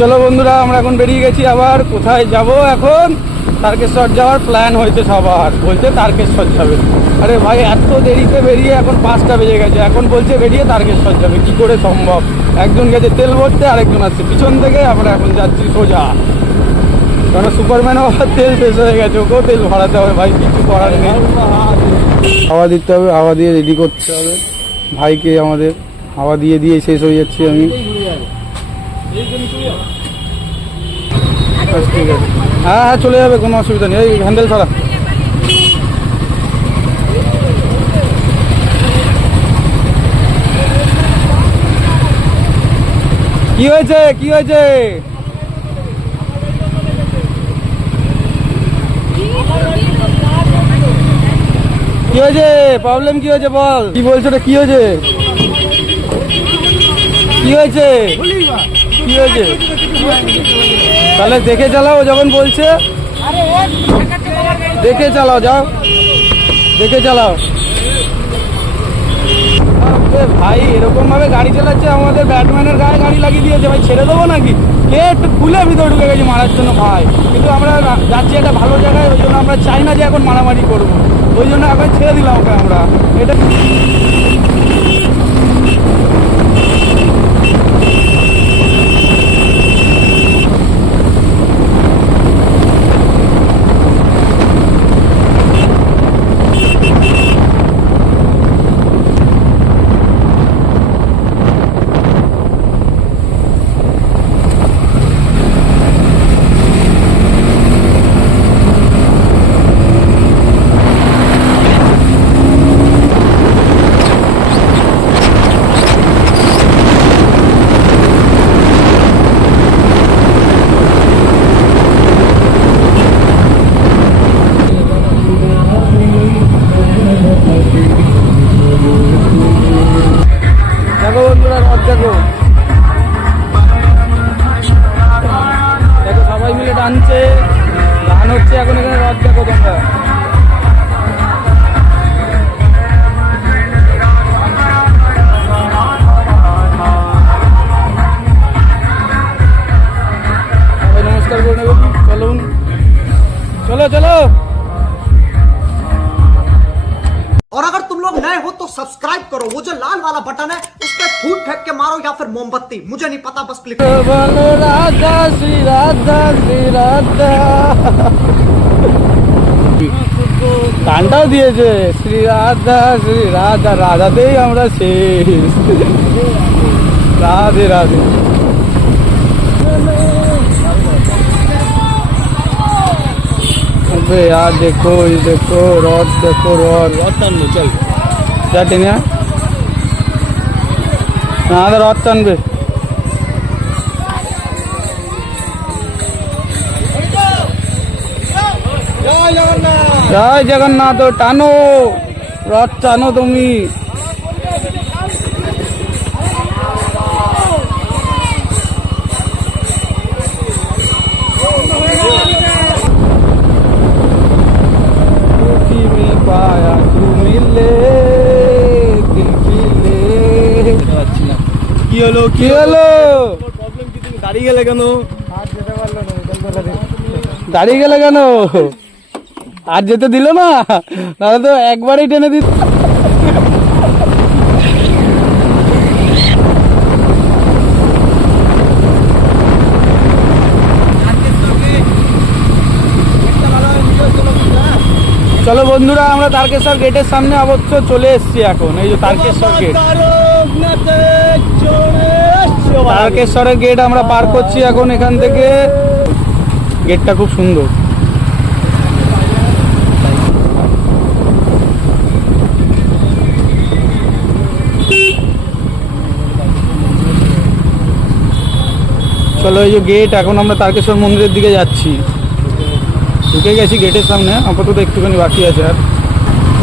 চলো বন্ধুরা, আমরা এখন বেরিয়ে গেছি। আবার কোথায় যাব? এখন তারকেশ্বর যাওয়ার প্ল্যান হয়েছে সবার, বলছে তারকেশ্বর যাবে। আরে ভাই, এত দেরিতে বেরিয়ে এখন 5টা বেজে গেছে, এখন বলছে বেরিয়ে তারকেশ্বর যাবে, কি করে সম্ভব? একজন গেছে তেল ভরতে, আরেকজন আসছে পিছন থেকে। আমরা এখন যাচ্ছি সোজা, কারণ সুপারম্যানও তেল শেষ হয়ে গেছে, ওকেও তেল ভরাতে হবে ভাই, কিছু করার নেই। হাওয়া দিতে হবে, হাওয়া দিয়ে রেডি করতে হবে ভাইকে আমাদের। হাওয়া দিয়ে দিয়ে শেষ হয়ে যাচ্ছি আমি। ঠিক আছে, হ্যাঁ হ্যাঁ চলে যাবে, কোনো অসুবিধা নেই। এই হ্যান্ডেল ছাড়া। কি হয়েছে, কি হয়েছে? কি হয়েছে? প্রবলেম কি হয়েছে বল, কি বলছো? কি হয়েছে? কি হয়েছে? কি হয়েছে? তাহলে দেখে চালাও, যখন বলছে দেখে চালাও, যাও দেখে চালাও। ভাই এরকম ভাবে গাড়ি চালাচ্ছে, আমাদের ব্যাটম্যানের গায়ে গাড়ি লাগিয়ে দিয়েছে ভাই, ছেড়ে দেবো নাকি? গেট খুলে ভিতরে ঢুকে গেছি মারার জন্য ভাই, কিন্তু আমরা যাচ্ছি একটা ভালো জায়গায়, ওই জন্য আমরা চাই না যে এখন মারামারি করবো, ওই জন্য এখন ছেড়ে দিলাম ওকে আমরা। এটা দেখো বন্ধুরা, রথ দেখো, দেখো সবাই মিলে টানছে, গান হচ্ছে এখন এখানে। রথ দেখো তোমরা। সবাই নমস্কার করে নেবেন, চলুন, চলো চলো। और अगर तुम लोग नए हो तो सब्सक्राइब करो, वो जो लाल वाला बटन है उस पर फूट फेंक के मारो या फिर मोमबत्ती, मुझे नहीं पता, बस क्लिक बोलो राधा श्री राधा श्री राधा। গানটাও দিয়েছে শ্রী রাধা শ্রী রাধা, রাধাতেই আমরা শেষ। রাধে রাধে। अबे यार देखो, ये देखो रॉड, देखो रॉड। रॉड टानबे, चल जा टेने ना, रॉड टानबे। जय जगन्नाथ। टानो रॉड, टानो तुमी। पाया तू मिले दिल खिले। কি হলো, কি হলো? প্রবলেম কি? তুমি দাঁড়িয়ে গেলে কেন? আর যেতে পারলো না, দাঁড়িয়ে গেলে কেন? আর যেতে দিল না, তাহলে তো একবারই টেনে দিত। চলো বন্ধুরা, আমরা তারকেশ্বর গেটের সামনে অবশ্য চলে এসেছি এখন। এই যে তারকেশ্বর গেট, তারকেশ্বরের গেট আমরা পার করছি এখন এখান থেকে। গেটটা খুব সুন্দর। চলো, এই যে গেট, এখন আমরা তারকেশ্বর মন্দিরের দিকে যাচ্ছি। ঢুকে গেছি গেটের সামনে, আপাতত একটুখানি বাকি আছে। আর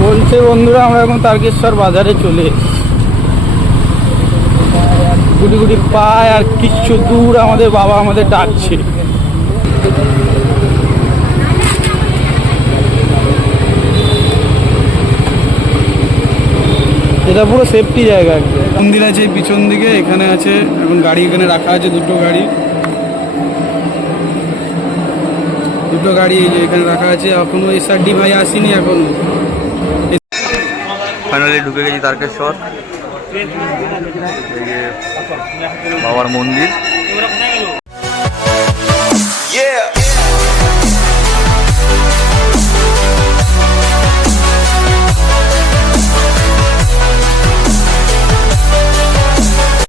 বলছে বন্ধুরা, আমরা এখন তারকেশ্বর বাজারে চলে এসেছি। গুটি গুটি পায়, আর কিছু দূর আমাদের বাবা আমাদের ডাকছে। এটা পুরো সেফটি জায়গা। মন্দির আছে পিছন দিকে, এখানে আছে এখন গাড়ি, এখানে রাখা আছে দুটো গাড়ি। দুটো গাড়ি এই যে এখানে রাখা আছে, এখনো SRD ভাই আসেনি এখনো। ফাইনালি ঢুকে গেছি তারকেশ্বর, এই যে বাবার মন্দির।